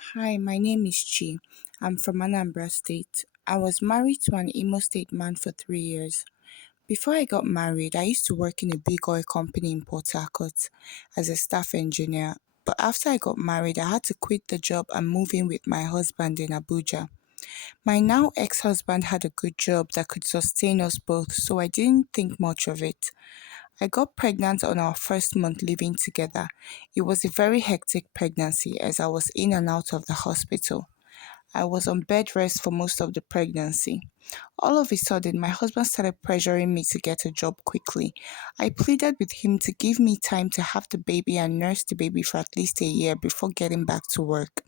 Hi, my name is Chi. I'm from Anambra State. I was married to an Imo State man for 3 years. Before I got married, I used to work in a big oil company in Port Harcourt as a staff engineer. But after I got married, I had to quit the job and move in with my husband in Abuja. My now ex husband had a good job that could sustain us both, so I didn't think much of it. I got pregnant on our first month living together. It was a very hectic pregnancy as I was in and out of the hospital. I was on bed rest for most of the pregnancy. All of a sudden, my husband started pressuring me to get a job quickly. I pleaded with him to give me time to have the baby and nurse the baby for at least a year before getting back to work.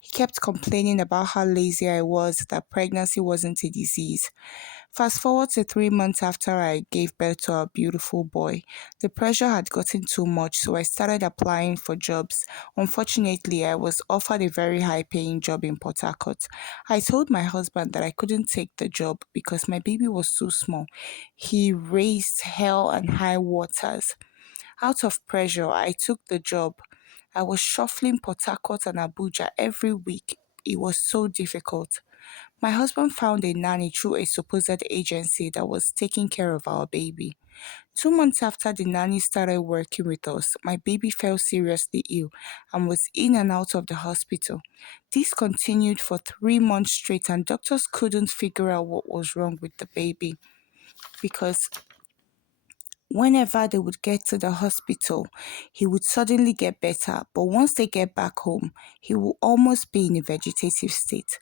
He kept complaining about how lazy I was, that pregnancy wasn't a disease. Fast forward to 3 months after I gave birth to our beautiful boy. The pressure had gotten too much, so I started applying for jobs. Unfortunately, I was offered a very high paying job in Port Harcourt. I told my husband that I couldn't take the job because my baby was too small. He raised hell and high waters. Out of pressure, I took the job. I was shuffling Port Harcourt and Abuja every week. It was so difficult. My husband found a nanny through a supposed agency that was taking care of our baby. 2 months after the nanny started working with us, my baby fell seriously ill and was in and out of the hospital. This continued for 3 months straight, and doctors couldn't figure out what was wrong with the baby because whenever they would get to the hospital, he would suddenly get better, but once they get back home, he will almost be in a vegetative state.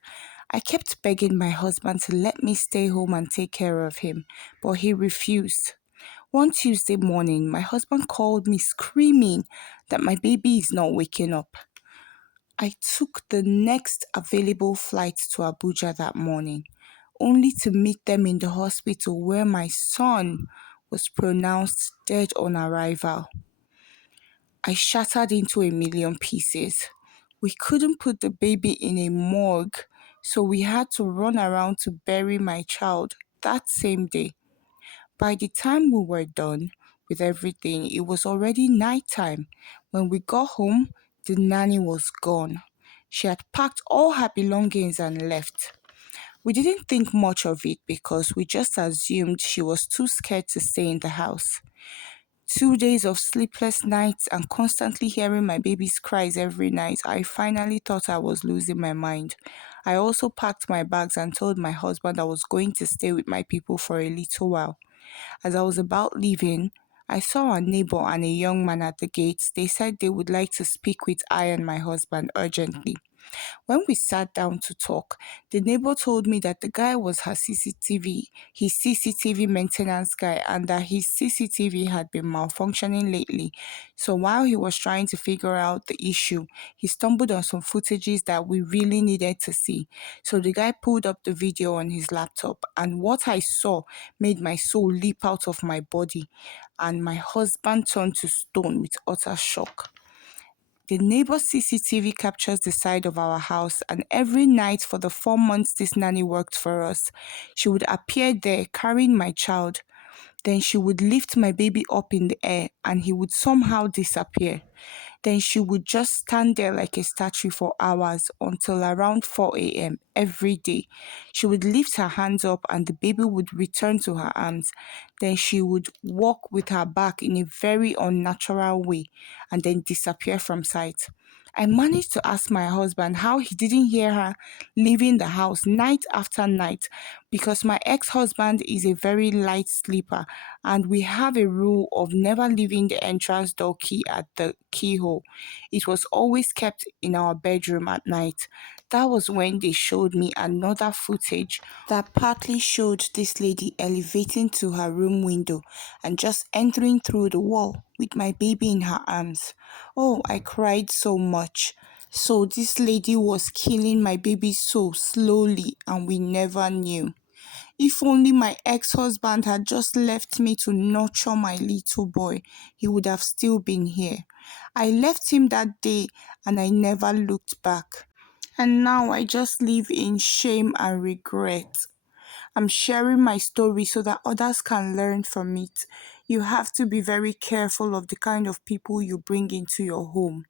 I kept begging my husband to let me stay home and take care of him, but he refused. One Tuesday morning, my husband called me screaming that my baby is not waking up. I took the next available flight to Abuja that morning, only to meet them in the hospital where my son was pronounced dead on arrival. I shattered into a million pieces. We couldn't put the baby in a morgue, so we had to run around to bury my child that same day. By the time we were done with everything, it was already nighttime. When we got home, the nanny was gone. She had packed all her belongings and left. We didn't think much of it because we just assumed she was too scared to stay in the house. 2 days of sleepless nights and constantly hearing my baby's cries every night, I finally thought I was losing my mind. I also packed my bags and told my husband I was going to stay with my people for a little while. As I was about leaving, I saw a neighbor and a young man at the gate. They said they would like to speak with I and my husband urgently. When we sat down to talk, the neighbor told me that the guy was his CCTV maintenance guy, and that his CCTV had been malfunctioning lately. So while he was trying to figure out the issue, he stumbled on some footages that we really needed to see. So the guy pulled up the video on his laptop, and what I saw made my soul leap out of my body, and my husband turned to stone with utter shock. The neighbor's CCTV captures the side of our house, and every night for the 4 months this nanny worked for us, she would appear there carrying my child. Then she would lift my baby up in the air and he would somehow disappear. Then she would just stand there like a statue for hours until around 4 a.m. every day. She would lift her hands up and the baby would return to her arms. Then she would walk with her back in a very unnatural way and then disappear from sight. I managed to ask my husband how he didn't hear her leaving the house night after night because my ex husband is a very light sleeper and we have a rule of never leaving the entrance door key at the keyhole. It was always kept in our bedroom at night. That was when they showed me another footage that partly showed this lady elevating to her room window and just entering through the wall with my baby in her arms. Oh, I cried so much. So this lady was killing my baby so slowly and we never knew. If only my ex-husband had just left me to nurture my little boy, he would have still been here. I left him that day and I never looked back. And now I just live in shame and regret. I'm sharing my story so that others can learn from it. You have to be very careful of the kind of people you bring into your home.